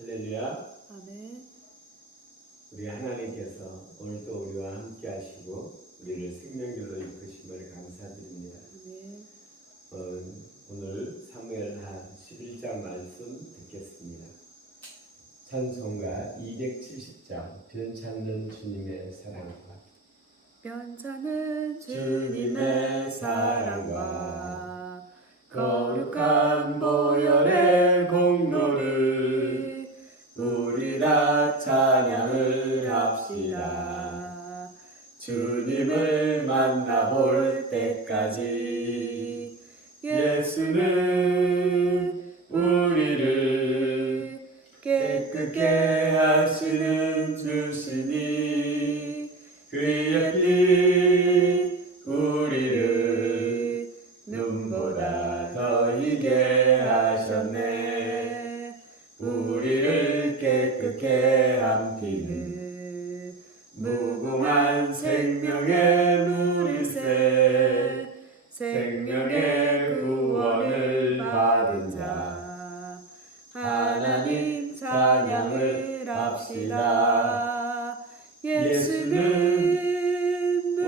할렐루야. 아멘. 우리 하나님께서 오늘도 우리와 함께 하시고 우리를 생명길로 이끄심을 감사드립니다. 아멘. 오늘 사무엘하 11장 말씀 듣겠습니다. 찬송가 270장 변찮는 주님의 사랑과 변찮은 주님의 사랑과 거룩한 보혈의 공로를 우리 다 찬양을 합시다. 주님을 만나볼 때까지 예수는 우리를 깨끗게 하시는 주시니 그의 피 우리를 눈보다 더 희게 하셨네. 우리를 깨끗게 한 피는 무궁한 생명의 누릴새 생명의 구원을 받은 자 하나님 찬양을 합시다. 예수는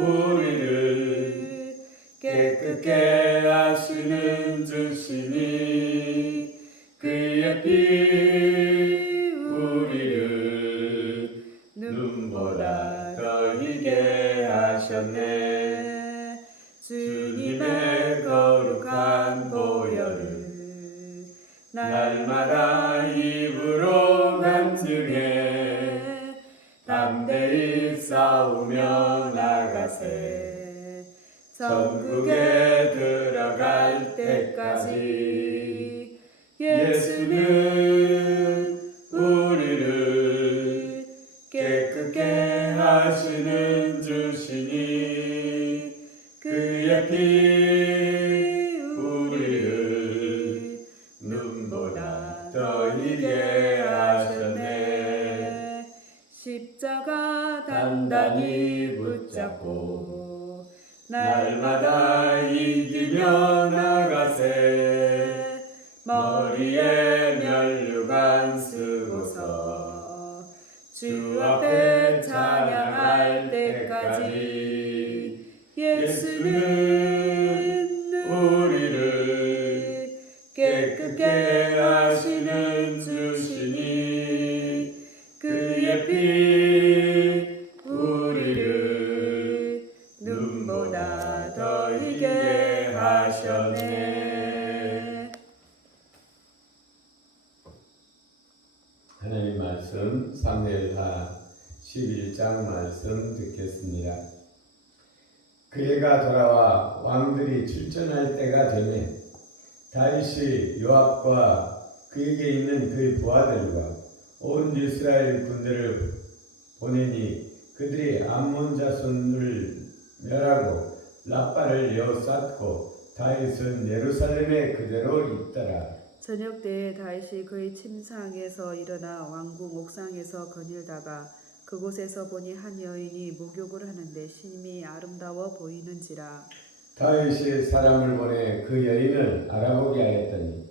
우리를 깨끗게 하시는 주시니 그의 피 우리를 눈보다 더 희게 하셨네. 주님의 거룩한 보혈을 날마다 입으로 간증해 담대히 싸우며 나가세. 천국에 들어갈 때까지 예수는 우리를 깨끗게 하시는 주시니 그의 피 우리를 눈보다 더 희게 하셨네. 십자가 단단히 붙잡고 날마다 이기며 나가세. 머리에 면류관 쓰고서 주 앞에 찬양할 때까지 예수는 우리를 깨끗게 하시는 주시니 그의 피 우리를 눈보다 더 희게 하셨네. 하나님 말씀 사무엘하 11장 말씀 듣겠습니다. 그해가 돌아와 왕들이 출전할 때가 되매 다윗이 요압과 그에게 있는 그의 부하들과 온 이스라엘 군대를 보내니 그들이 암몬 자손을 멸하고 랍바를 에워쌌고 다윗은 예루살렘에 그대로 있더라. 저녁 때에 다윗이 그의 침상에서 일어나 왕궁 옥상에서 거닐다가 그곳에서 보니 한 여인이 목욕을 하는데 심히 아름다워 보이는지라. 다윗이 사람을 보내 그 여인을 알아보게 하였더니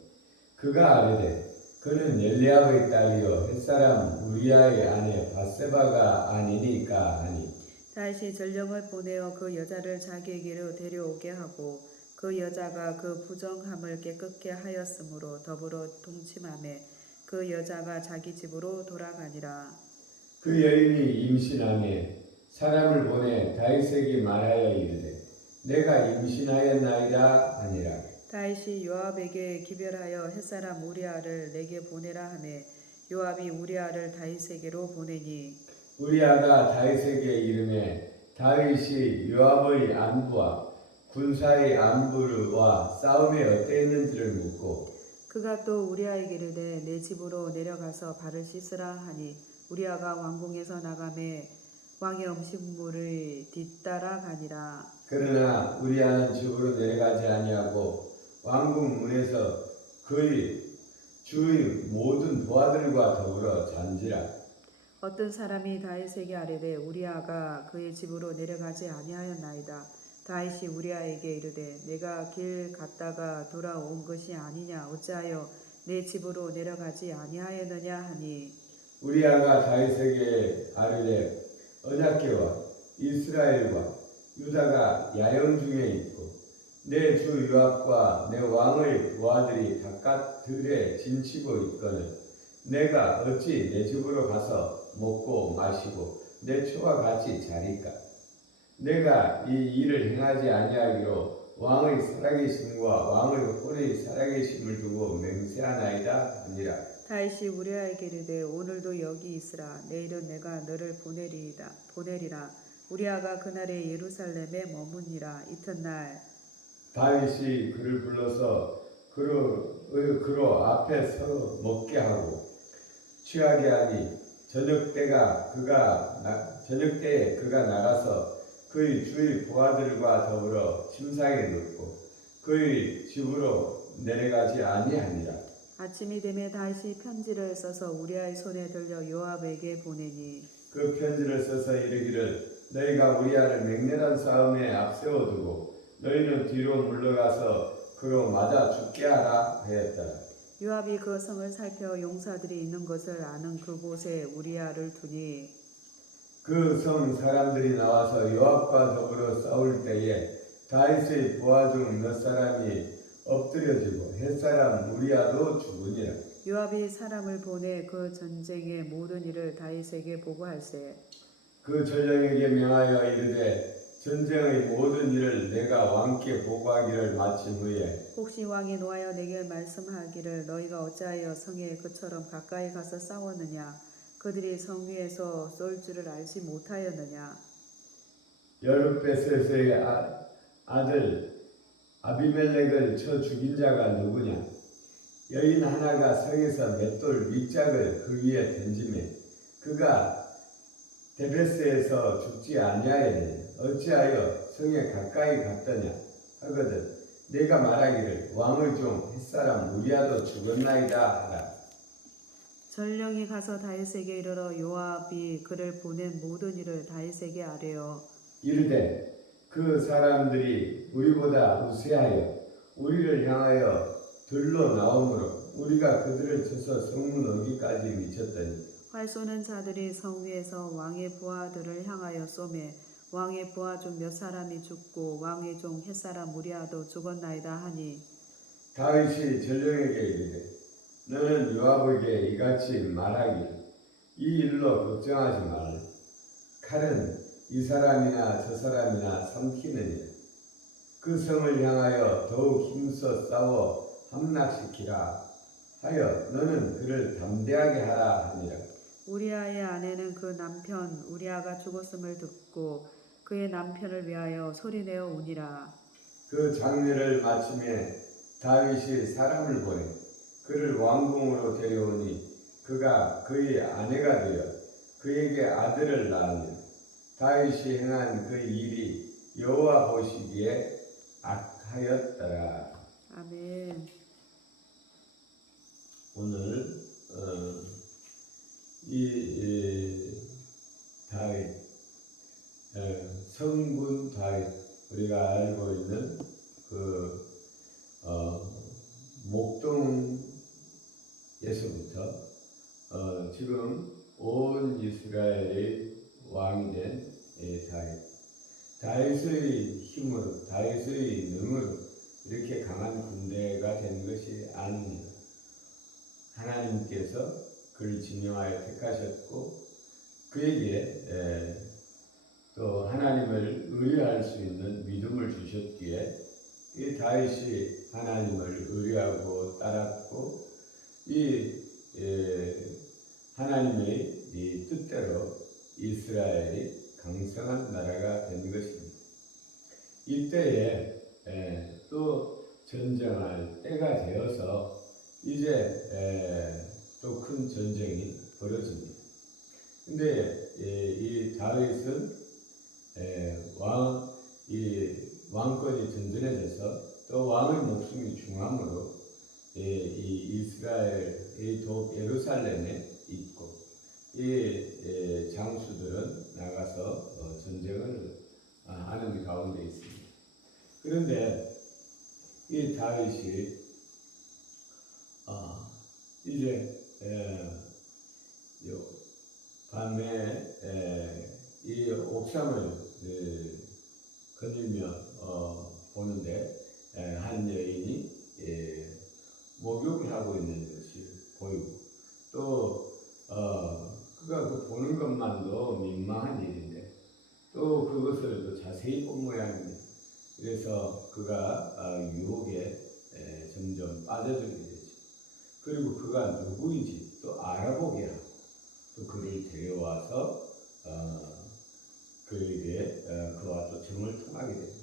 그가 아뢰되 그는 엘리압의 딸이요 햇사람 우리아의 아내 밧세바가 아니니까 하니 다윗이 전령을 보내어 그 여자를 자기에게로 데려오게 하고 그 여자가 그 부정함을 깨끗게 하였으므로 더불어 동침하매 그 여자가 자기 집으로 돌아가니라. 그 여인이 임신하매 사람을 보내 다윗에게 말하여 이르되 내가 임신하였나이다 하니라. 다윗이 요압에게 기별하여 햇사람 우리아를 내게 보내라 하매 요압이 우리아를 다윗에게로 보내니 우리아가 다윗에게 이르매 다윗이 요압의 안부와 군사의 안부와 싸움이 어땠는지를 묻고 그가 또 우리아에게 이르되 내 집으로 내려가서 발을 씻으라 하니 우리아가 왕궁에서 나가매 왕의 음식물을 뒤따라 가니라. 그러나 우리아는 집으로 내려가지 아니하고 왕궁 문에서 그의 주의 모든 부하들과 더불어 잔지라. 어떤 사람이 다윗에게 아뢰되 우리아가 그의 집으로 내려가지 아니하였나이다. 다윗이 우리아에게 이르되 내가 길 갔다가 돌아온 것이 아니냐 어찌하여 내 집으로 내려가지 아니하였느냐 하니 우리아가 다윗에게 아뢰되 언약궤와 이스라엘과 유다가 야영 중에 있고 내 주 요압과 내 왕의 부하들이 바깥 들에 진치고 있거늘 내가 어찌 내 집으로 가서 먹고 마시고 내 초와 같이 자리까? 내가 이 일을 행하지 아니하기로 왕의 살아계심과 왕의 홀의 살아계심을 두고 맹세하나이다 하니라. 다윗이 우리아에게 이르되 오늘도 여기 있으라. 내일은 내가 너를 보내리라. 우리아가 그날에 예루살렘에 머무니라. 이튿날 다윗이 그를 불러서 그로 앞에 서로 먹게 하고 취하게 하니 저녁때에 그가 나가서 그의 주의 부하들과 더불어 침상에 눕고 그의 집으로 내려가지 아니하니라. 아침이 되매 다윗이 편지를 써서 우리아의 손에 들려 요압에게 보내니 그 편지를 써서 이르기를 너희가 우리아를 맹렬한 싸움에 앞세워두고 너희는 뒤로 물러가서 그로 맞아 죽게 하라 하였더라. 요압이 그 성을 살펴 용사들이 있는 것을 아는 그곳에 우리아를 두니 그 성 사람들이 나와서 요압과 더불어 싸울 때에 다윗의 부하 중 몇 사람이 엎드려지고 햇사람 우리아도 죽으니라. 요압이 사람을 보내 그 전쟁의 모든 일을 다윗에게 보고할세 그 전령에게 명하여 이르되 전쟁의 모든 일을 내가 왕께 보고하기를 마친 후에 혹시 왕이 노하여 내게 말씀하기를 너희가 어찌하여 성에 그처럼 가까이 가서 싸웠느냐 그들이 성 위에서 쏠 줄을 알지 못하였느냐 여룻베셋의 아들 아비멜렉을 쳐 죽인 자가 누구냐? 여인 하나가 성에서 맷돌 밑짝을 그 위에 던지매 그가 데베스에서 죽지 아니하였느냐? 어찌하여 성에 가까이 갔더냐 하거든 내가 말하기를 왕의 종 햇사람 우리아도 죽었나이다 하라. 전령이 가서 다윗에게 이르러 요압이 그를 보낸 모든 일을 다윗에게 아뢰어 이르되 그 사람들이 우리보다 우세하여 우리를 향하여 들러 나오므로 우리가 그들을 쳐서 성문 어기까지 미쳤더니 활 쏘는 자들이 성 위에서 왕의 부하들을 향하여 쏘매 왕의 부하 중 몇 사람이 죽고 왕의 종 햇사람 우리아도 죽었나이다 하니 다윗이 전령에게 이르되 너는 요압에게 이같이 말하기를 이 일로 걱정하지 말라. 칼은 이 사람이나 저 사람이나 삼키느니라. 그 성을 향하여 더욱 힘써 싸워 함락시키라 하여 너는 그를 담대하게 하라 하니라. 우리아의 아내는 그 남편 우리아가 죽었음을 듣고 그의 남편을 위하여 소리내어 우니라. 그 장례를 마침에 다윗이 사람을 보내 그를 왕궁으로 데려오니 그가 그의 아내가 되어 그에게 아들을 낳으니 다윗이 행한 그 일이 여호와 보시기에 악하였더라. 아멘. 오늘 이 다윗 성군 다윗 우리가 알고 있는 그 목동에서부터 지금 온 이스라엘의 왕이 된 다윗의 힘으로 다윗의 능으로 이렇게 강한 군대가 된 것이 아닙니다. 하나님께서 그를 지명하여 택하셨고 그에게 또 하나님을 의뢰할 수 있는 믿음을 주셨기에 이 다윗이 하나님을 의뢰하고 따랐고 이 하나님의 이 뜻대로 이스라엘이 강성한 나라가 된 것입니다. 이때에 또 전쟁할 때가 되어서 이제 또 큰 전쟁이 벌어집니다. 근데 이 다윗은 왕권이 든든해져서 또 왕의 목숨이 중함으로 이 이스라엘 독 예루살렘에 있고 이 장수들은 나가서 전쟁을 하는 가운데 있습니다. 그런데 이 다윗이 이제 요 밤에 이 옥상을 거닐며 보는데 한 여인이 목욕을 하고 있는 것이 보이고 또 그가 그 보는 것만도 민망한 일인데 또 그것을 또 자세히 본 모양입니다. 그래서 그가 유혹에 점점 빠져들게 되죠. 그리고 그가 누구인지 또 알아보게 하고 또 그를 데려와서 그에게 그와 또 정을 통하게 됩니다.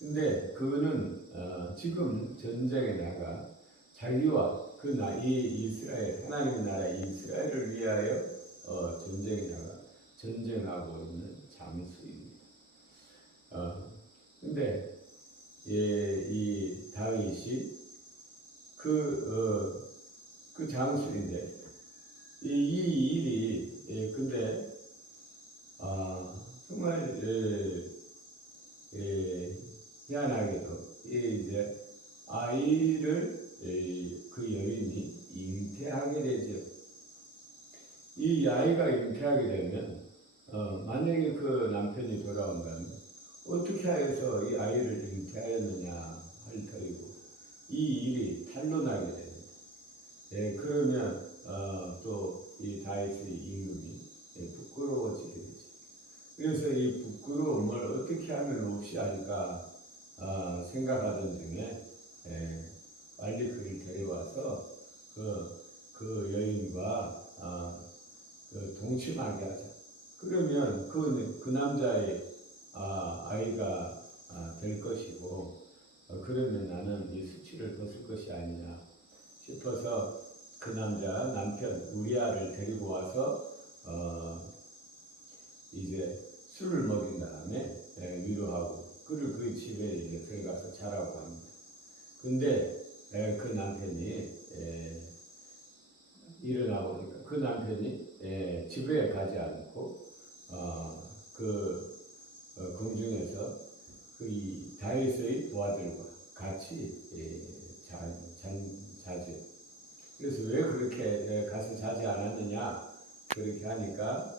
근데 그는 지금 전쟁에 나가 자기와 이 이스라엘 하나님의 나라 이스라엘을 위하여 전쟁에 나가 전쟁하고 있는 장수입니다. 근데 이 다윗이 그 장수인데 이 일이 근데 정말 희한하게도 이제 아이를 그 여인이 잉태하게 되죠. 이 아이가 잉태하게 되면 만약에 그 남편이 돌아온다면 어떻게 해서 이 아이를 잉태하였느냐 할 터이고 이 일이 탄로나게 됩니다. 그러면 또 이 다윗의 임금이 부끄러워지게 되죠. 그래서 이 부끄러움을 어떻게 하면 없이 할까 생각하던 중에 빨리 그를 데려와서 그 여인과 동침하게 하자. 그러면 그 남자의 아이가 될 것이고 그러면 나는 이 수치를 벗을 것이 아니냐 싶어서 그 남편 우리아를 데리고 와서 이제 술을 먹인 다음에 위로하고 그를 그 집에 이제 들어가서 자라고 합니다. 근데 그 남편이 일어나 보니까 그 남편이 집에 가지 않고 궁중에서 이 다윗의 부하들과 같이 자죠. 그래서 왜 그렇게 가서 자지 않았느냐 그렇게 하니까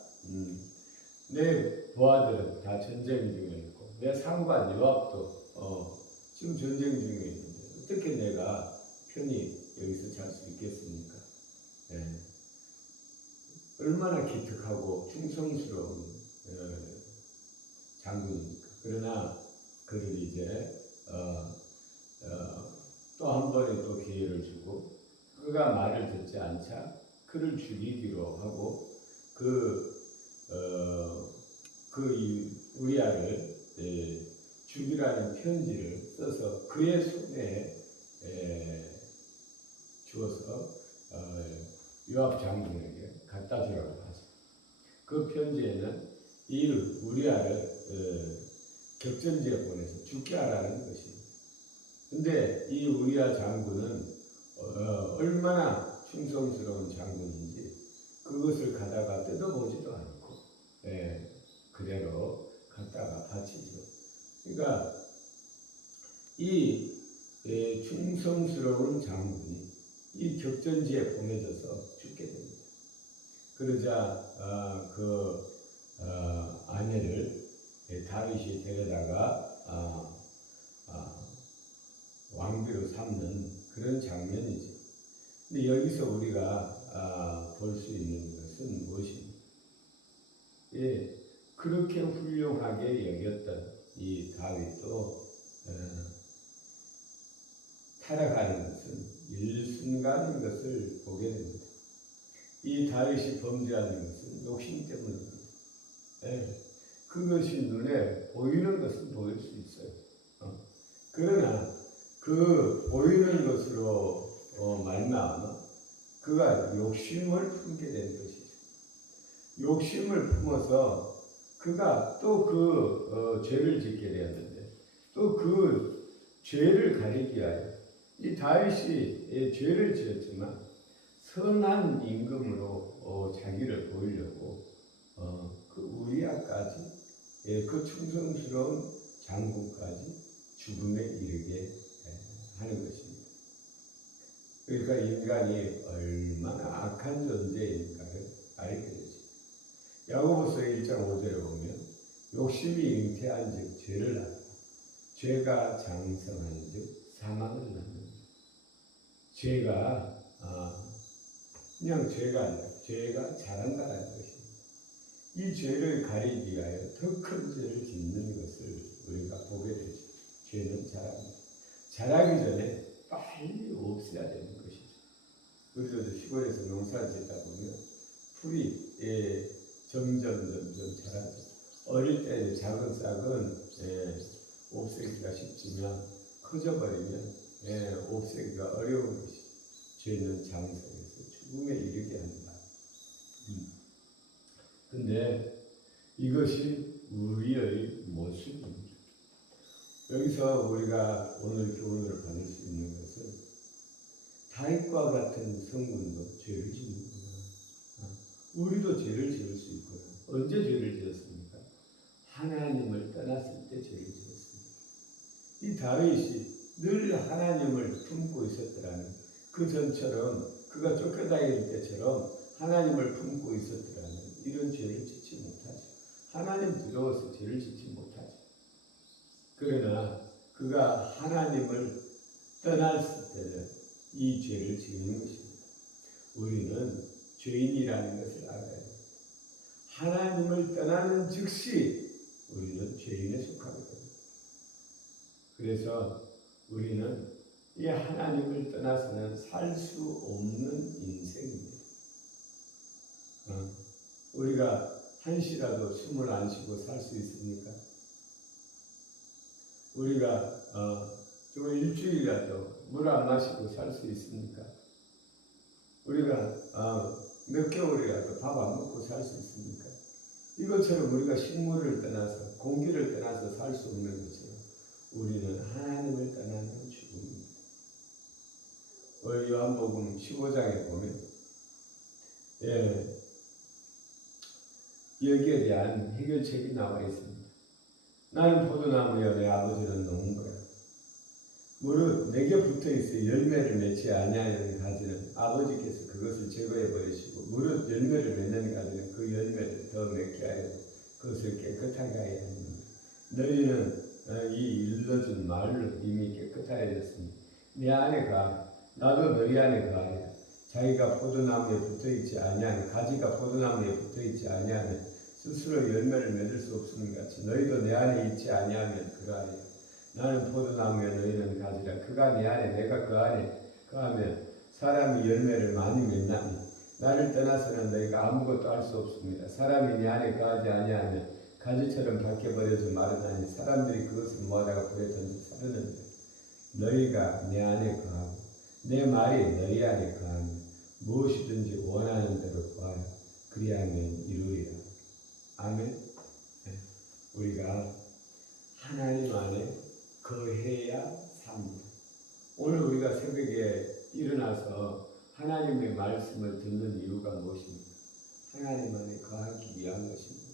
내 부하들은 다 전쟁 중에 있고 내 상관 요압도 지금 전쟁 중에 있는데 어떻게 내가 편히 여기서 잘 수 있겠습니까? 얼마나 기특하고 충성스러운 장군입니까? 그러나 그를 이제 또 한 번의 또 기회를 주고 그가 말을 듣지 않자 그를 죽이기로 하고 우리아를 죽이라는 편지를 써서 그의 손에 주어서 요압 장군에게 갖다 주라고 하죠. 그 편지에는 이 우리아를 격전지에 보내서 죽게 하라는 것입니다. 근데 이 우리아 장군은 얼마나 충성스러운 장군인지 그것을 가다가 뜯어보지도 않고 그대로 갖다가 바치죠. 그러니까 이 충성스러운 장군이 이 격전지에 보내져서 죽게 됩니다. 그러자 아내를 다윗이 데려다가 왕비로 삼는 그런 장면이죠. 근데 여기서 우리가 볼 수 있는 것은 무엇입니까? 그렇게 훌륭하게 여겼던 이 다윗도 타락하는 것은 일순간인 것을 보게 됩니다. 이 다윗이 범죄하는 것은 욕심 때문입니다. 그것이 눈에 보이는 것은 보일 수 있어요. 그러나 그 보이는 것으로 말미암아 그가 욕심을 품게 된 것이죠. 욕심을 품어서 그가 또 죄를 짓게 되었는데 또 그 죄를 가리기 위하여 이 다윗이 죄를 지었지만 선한 임금으로 자기를 보이려고 그 우리아까지 그 충성스러운 장군까지 죽음에 이르게 하는 것입니다. 그러니까 인간이 얼마나 악한 존재인가를 알게 되죠. 야고보서 1장 5절에 보면 욕심이 잉태한 즉 죄를 낳고 죄가 장성한 즉 사망을 낳는다. 죄가 그냥 죄가 아니라 죄가 자란다는 것입니다. 이 죄를 가리기 위하여 더 큰 죄를 짓는 것을 우리가 보게 되죠. 죄는 자랍니다. 자라기 전에 빨리 없애야 되는 것이죠. 우리도 시골에서 농사 짓다 보면 풀이 점점 자라죠. 어릴 때 작은 싹은 없애기가 쉽지만 커져버리면 없애기가 어려운 것이죠. 죄는 장성해서 죽음에 이르게 한다. 근데 이것이 우리의 모습입니다. 여기서 우리가 오늘 교훈을 받을 수 있는 것은 다윗과 같은 성군도 죄를 짓는구나. 우리도 죄를 지을 수 있구나. 언제 죄를 지었습니까? 하나님을 떠났을 때 죄를 지었습니다. 이 다윗이 늘 하나님을 품고 있었더라면 그 전처럼 그가 쫓겨다닐 때처럼 하나님을 품고 있었더라면 이런 죄를 짓지 못하죠. 하나님 두려워서 죄를 짓지 못하죠. 그러나 그가 하나님을 떠났을 때는 이 죄를 지는 것입니다. 우리는 죄인이라는 것을 알아야 합니다. 하나님을 떠나는 즉시 우리는 죄인에 속하게 됩니다. 그래서 우리는 이 하나님을 떠나서는 살 수 없는 인생입니다. 우리가 한시라도 숨을 안 쉬고 살 수 있습니까? 우리가 좀 일주일이라도 물 안 마시고 살 수 있습니까? 우리가 몇 개월이라도 밥 안 먹고 살 수 있습니까? 이것처럼 우리가 식물을 떠나서 공기를 떠나서 살 수 없는 것처럼 우리는 하나님을 떠나는 죽음입니다. 요한복음 15장에 보면 여기에 대한 해결책이 나와 있습니다. 나는 포도나무여 내 아버지는 농부야. 무릇 내게 붙어있어 열매를 맺지 아니하는 가지는 아버지께서 그것을 제거해 버리시고 무릇 열매를 맺는 가지는 그 열매를 더 맺게 하여 그것을 깨끗하게 하여 합니다. 너희는 이 일러준 말로 이미 깨끗하여졌으니 내 안에 가 나도 너희 안에 가리라. 자기가 포도나무에 붙어있지 아니하는 가지가 포도나무에 붙어있지 아니하면 스스로 열매를 맺을 수 없는 같이 너희도 내 안에 있지 아니하면 그러하리라. 나는 포도나무에 너희는 가지라. 그가 내 안에 내가 그 안에 거하면 사람이 열매를 많이 맺나니 나를 떠나서는 너희가 아무것도 할 수 없습니다. 사람이 내 안에 거하지 아니하면 가지처럼 밖에 버려져 마르나니 사람들이 그것을 모아다가 불에 던져 사르는데 너희가 내 안에 거하고 내 말이 너희 안에 거하면 무엇이든지 원하는 대로 구하라. 그리하면 이루리라. 아멘. 우리가 하나님 안에 거해야 삽니다. 오늘 우리가 새벽에 일어나서 하나님의 말씀을 듣는 이유가 무엇입니까? 하나님 안에 거하기 위한 것입니다.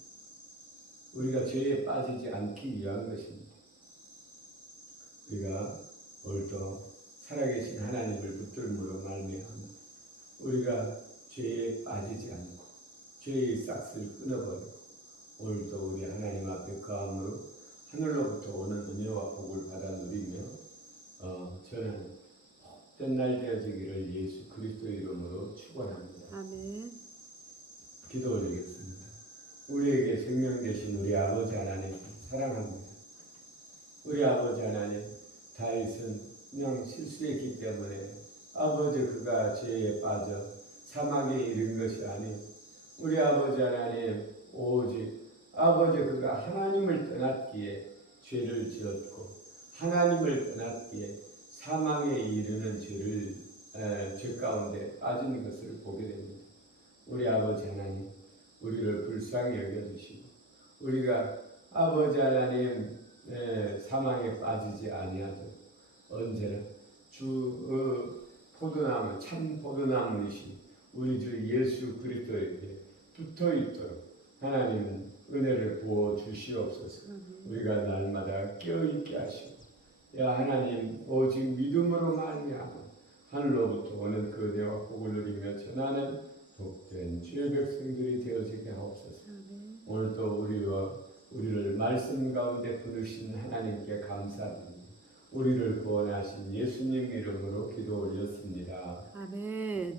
우리가 죄에 빠지지 않기 위한 것입니다. 우리가 오늘도 살아계신 하나님을 붙들므로 말미암아 우리가 죄에 빠지지 않고 죄의 싹을 끊어버리고 오늘도 우리 하나님 앞에 거함으로 하늘로부터 오는 은혜와 복을 받아 누리며 저는 복된 날 되어지기를 예수 그리스도의 이름으로 축원합니다. 아멘. 기도 올리겠습니다. 우리에게 생명 되신 우리 아버지 하나님 사랑합니다. 우리 아버지 하나님 다윗은 그냥 실수했기 때문에 아버지 그가 죄에 빠져 사망에 이른 것이 아니요 우리 아버지 하나님 오직 아버지 그가 하나님을 떠났기에 죄를 지었고 하나님을 떠났기에 사망에 이르는 죄 가운데 빠진 것을 보게 됩니다. 우리 아버지 하나님 우리를 불쌍히 여겨주시고 우리가 아버지 하나님 사망에 빠지지 아니하도록 언제나 포도나무 참 포도나무이신 우리 주 예수 그리스도에게 붙어있도록 하나님은 은혜를 부어 주시옵소서. 우리가 날마다 깨어있게 하시고 야 하나님 오직 믿음으로 말미암아 하늘로부터 오는 그 은혜와 복을 누리며 전하는 복된 주의 백성들이 되어지게 하옵소서. 아멘. 오늘도 우리를 말씀 가운데 부르신 하나님께 감사합니다. 우리를 구원하신 예수님 이름으로 기도 올렸습니다. 아멘.